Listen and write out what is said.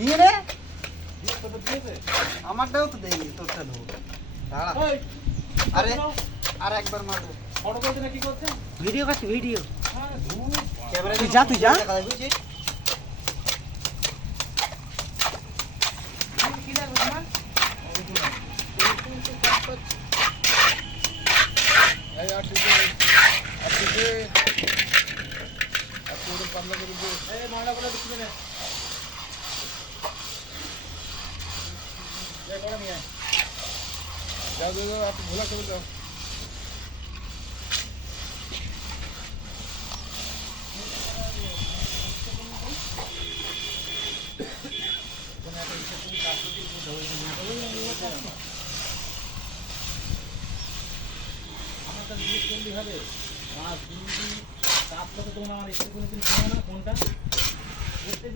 নিয়ে রে আমারটাও তো দেয়নি, তোরটা দেবো। দাঁড়া আরে আর একবার মারবো। ফটো করতে না কি করছে? ভিডিও করছি ভিডিও। ক্যামেরা তুই যা, তুই যা। বুঝছিস? কি লাগবে তোমার? এই আটিতে ওদের পাল্লা করে দে। এই ময়লা করে দিচ্ছি না। এই করে নিয়ে আয়। যাও যাও যাও, আপনি ভোলা করে দাও। আমার কাছে জিজ্ঞেস করলেই হবে। আর তুমি যদি কাজ করতে তোমার আমার এসে কোনো দিন শোনো না ফোনটা? প্রত্যেকদিন